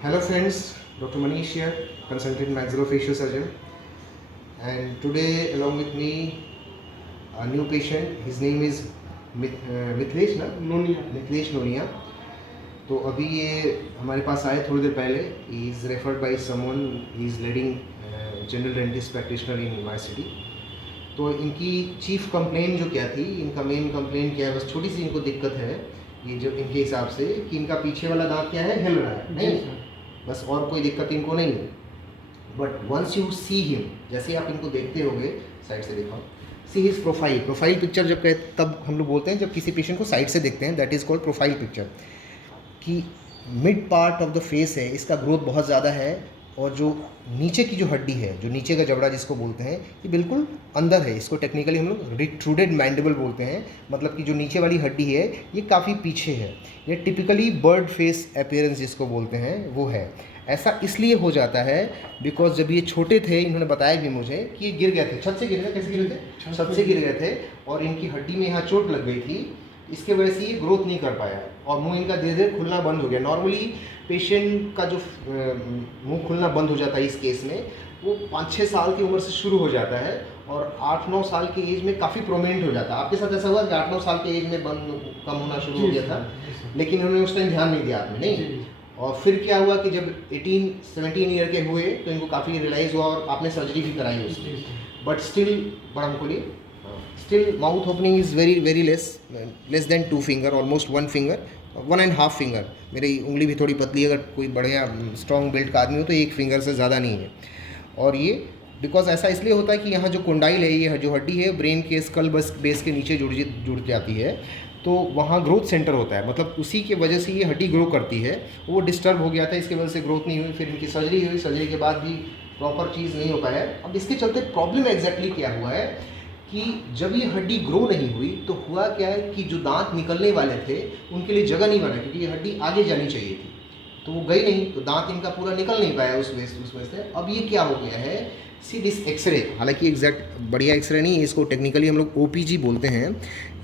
Hello friends, Dr. Manish here, consultant maxillofacial surgeon, and today along with me a new patient. His name is Mithilesh ना नोनिया। मिथिलेश नोनिया। तो अभी ये हमारे पास आए थोड़ी देर पहले. He is referred by someone. He is leading general dentist practitioner in my city. तो इनकी चीफ कंप्लेंट जो क्या थी, इनका मेन कंप्लेंट क्या है, बस छोटी सी इनको दिक्कत है ये जो इनके हिसाब से कि इनका पीछे वाला दांत क्या है, हिल रहा है. नहीं, बस और कोई दिक्कत इनको नहीं है. But once you see him, जैसे आप इनको देखते होगे, साइड से दिखाओ, सी हिज प्रोफाइल पिक्चर जब कहते तब हम लोग बोलते हैं, जब किसी पेशेंट को साइड से देखते हैं, that is called profile picture. कि mid part of the face है, इसका ग्रोथ बहुत ज़्यादा है, और जो नीचे की जो हड्डी है, जो नीचे का जबड़ा जिसको बोलते हैं, ये बिल्कुल अंदर है. इसको टेक्निकली हम लोग रिट्रूडेड मैंडिबल बोलते हैं. मतलब कि जो नीचे वाली हड्डी है ये काफ़ी पीछे है. ये टिपिकली बर्ड फेस अपीयरेंस जिसको बोलते हैं वो है. ऐसा इसलिए हो जाता है बिकॉज जब ये छोटे थे, इन्होंने बताया भी मुझे कि ये गिर गए थे, छत से गिर गए. कैसे गिरे थे? छत से गिर गए थे, और इनकी हड्डी में यहाँ चोट लग गई थी. इसके वजह से ये ग्रोथ नहीं कर पाया, और मुंह इनका धीरे धीरे खुलना बंद हो गया. नॉर्मली पेशेंट का जो मुंह खुलना बंद हो जाता है इस केस में, वो 5-6 साल की उम्र से शुरू हो जाता है, और 8-9 साल की एज में काफ़ी प्रोमिनेंट हो जाता है. आपके साथ ऐसा हुआ कि 8-9 साल की एज में बंद कम होना शुरू हो गया था, लेकिन उन्होंने उस टाइम ध्यान नहीं दिया आपने? नहीं. और फिर क्या हुआ कि जब 18-17 ईयर के हुए तो इनको काफ़ी रियलाइज़ हुआ, और आपने सर्जरी भी कराई उसकी. बट स्टिल बड़ा खोलिए. Still mouth opening is very less than 2 finger, almost 1 finger, 1.5 finger. मेरी उंगली भी थोड़ी पतली, अगर कोई बढ़िया स्ट्रॉन्ग बिल्ड का आदमी हो तो 1 फिंगर से ज़्यादा नहीं है. और ये बिकॉज ऐसा इसलिए होता है कि यहाँ जो कोंडाइल है, ये जो हड्डी है, ब्रेन के स्कल बेस के नीचे जुड़ जाती है, तो वहाँ ग्रोथ सेंटर होता है. मतलब उसी के वजह से ये हड्डी ग्रो करती है. वो डिस्टर्ब हो गया था, इसके वजह से ग्रोथ नहीं हुई. फिर इनकी सर्जरी हुई, सर्जरी के बाद भी प्रॉपर चीज़ नहीं हो पाया. अब इसके चलते प्रॉब्लम एग्जैक्टली क्या हुआ है कि जब ये हड्डी ग्रो नहीं हुई तो हुआ क्या है कि जो दांत निकलने वाले थे उनके लिए जगह नहीं बना, क्योंकि ये हड्डी आगे जानी चाहिए थी, तो वो गई नहीं, तो दांत इनका पूरा निकल नहीं पाया उस वजह से. अब ये क्या हो गया है, सी दिस एक्सरे, हालांकि एग्जैक्ट बढ़िया एक्सरे नहीं है, इसको टेक्निकली हम लोग ओपीजी बोलते हैं.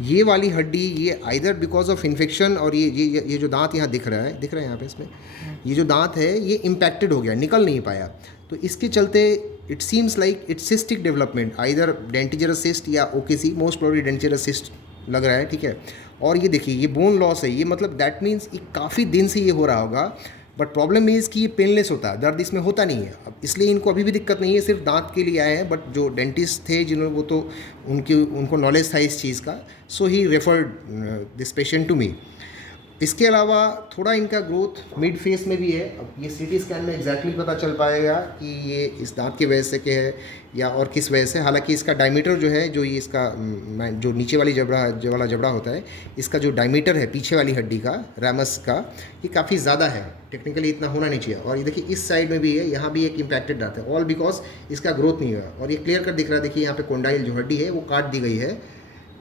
ये वाली हड्डी, ये आइदर बिकॉज ऑफ इन्फेक्शन, और ये जो दांत यहाँ दिख रहा है यहाँ पे, इसमें ये जो दांत है ये इम्पैक्टेड हो गया, निकल नहीं पाया. तो इसके चलते it seems like it's cystic development, either dentigerous cyst या OKC, most probably dentigerous cyst लग रहा है. ठीक है. और ये देखिए, ये बोन लॉस है, ये मतलब दैट मीन्स काफ़ी दिन से ये हो रहा होगा. बट प्रॉब्लम इज़ कि ये पेनलेस होता है, दर्द इसमें होता नहीं है. अब इसलिए इनको अभी भी दिक्कत नहीं है, सिर्फ दांत के लिए आए हैं. बट जो डेंटिस्ट थे जिन्होंने, वो तो उनको नॉलेज था इस चीज़ का, so he referred this patient to me. इसके अलावा थोड़ा इनका ग्रोथ मिड फेस में भी है. अब ये सीटी स्कैन में एग्जैक्टली पता चल पाएगा कि ये इस दांत की वजह से क्या है या और किस वजह से. हालांकि इसका डायमीटर जो है, जो ये इसका जो नीचे वाली वाला जबड़ा होता है, इसका जो डायमीटर है पीछे वाली हड्डी का, रैमस का, ये काफ़ी ज़्यादा है. टेक्निकली इतना होना नहीं चाहिए. और ये देखिए इस साइड में भी है, यहाँ भी एक इम्पैक्टेड दांत है, ऑल बिकॉज इसका ग्रोथ नहीं हुआ. और ये क्लियर कर दिख रहा है, देखिए यहाँ पे कोंडाइल जो हड्डी है वो काट दी गई है,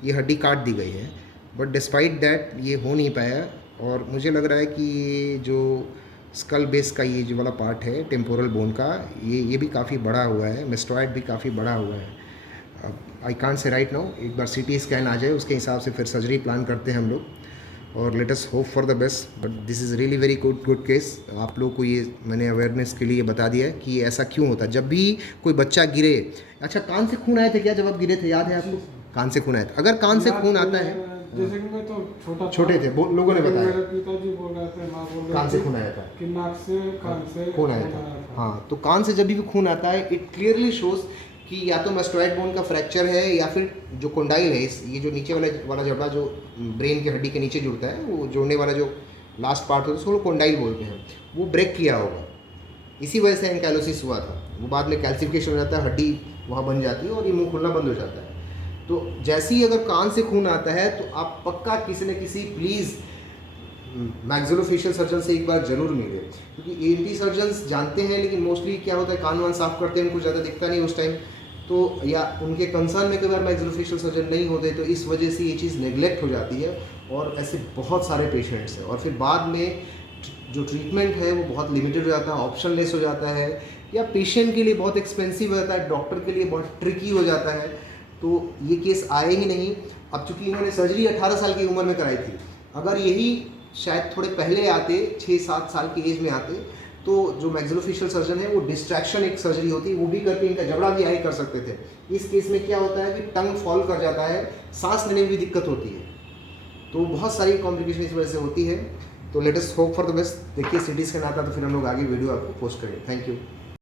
ये हड्डी काट दी गई है. बट डिस्पाइट दैट ये हो नहीं पाया. और मुझे लग रहा है कि ये जो स्कल बेस का ये जो वाला पार्ट है टेम्पोरल बोन का, ये भी काफ़ी बड़ा हुआ है, मेस्टॉइड भी काफ़ी बड़ा हुआ है. अब I can't say right now, एक बार सीटी स्कैन आ जाए उसके हिसाब से फिर सर्जरी प्लान करते हैं हम लोग, और let us hope for the best. But this is really very good case. आप लोग को ये मैंने अवेयरनेस के लिए बता दिया है कि ऐसा क्यों होता है जब भी कोई बच्चा गिरे. अच्छा, कान से खून आए थे क्या जब आप गिरे थे, याद है आपको? कान से खून आया था. अगर कान से खून आता है, जैसे कि मैं तो छोटे थे, लोगों ने बताया मेरे पिताजी बोल रहे थे, माँ बोल रहे कान से थे खून आया था, कि नाक से कान से खून आया था. हाँ, तो कान से जब भी खून आता है, इट क्लियरली शोज कि या तो मेस्टॉइड बोन का फ्रैक्चर है, या फिर जो कोंडाइल है, ये जो नीचे वाला जबड़ा जो ब्रेन की हड्डी के नीचे जुड़ता है, वो जोड़ने वाला जो लास्ट पार्ट होता है उसको कोंडाइल बोलते हैं, वो ब्रेक किया होगा. इसी वजह से एंकाइलोसिस हुआ था. वो बाद में कैल्सिफिकेशन हो जाता है, हड्डी वहाँ बन जाती है और ये मुँह खुलना बंद हो जाता है. तो जैसे ही अगर कान से खून आता है तो आप पक्का किसी न किसी प्लीज़ मैक्सिलोफेशियल सर्जन से एक बार ज़रूर मिले, क्योंकि ENT सर्जन्स जानते हैं, लेकिन मोस्टली क्या होता है, कान वान साफ़ करते हैं, उनको ज़्यादा दिखता नहीं उस टाइम, तो या उनके कंसर्न में कई बार मैक्सिलोफेशियल सर्जन नहीं होते, तो इस वजह से ये चीज़ नेगलेक्ट हो जाती है. और ऐसे बहुत सारे पेशेंट्स हैं, और फिर बाद में जो ट्रीटमेंट है वो बहुत लिमिटेड हो जाता है, ऑप्शन लेस हो जाता है, या पेशेंट के लिए बहुत एक्सपेंसिव हो जाता है, डॉक्टर के लिए बहुत ट्रिकी हो जाता है. तो ये केस आए ही नहीं. अब चूंकि इन्होंने सर्जरी 18 साल की उम्र में कराई थी, अगर यही शायद थोड़े पहले आते, 6-7 साल की एज में आते, तो जो मैक्सिलोफेशियल सर्जन है वो डिस्ट्रैक्शन एक सर्जरी होती है, वो भी करके इनका जबड़ा भी हाई कर सकते थे। इस केस में क्या होता है कि टंग फॉल कर जाता है, सांस लेने में भी दिक्कत होती है, तो बहुत सारी कॉम्प्लिकेशन इस वजह से होती है। तो let us hope for the best. देखिए सिटी स्कैन आता तो फिर हम लोग आगे वीडियो आपको पोस्ट करेंगे। Thank you.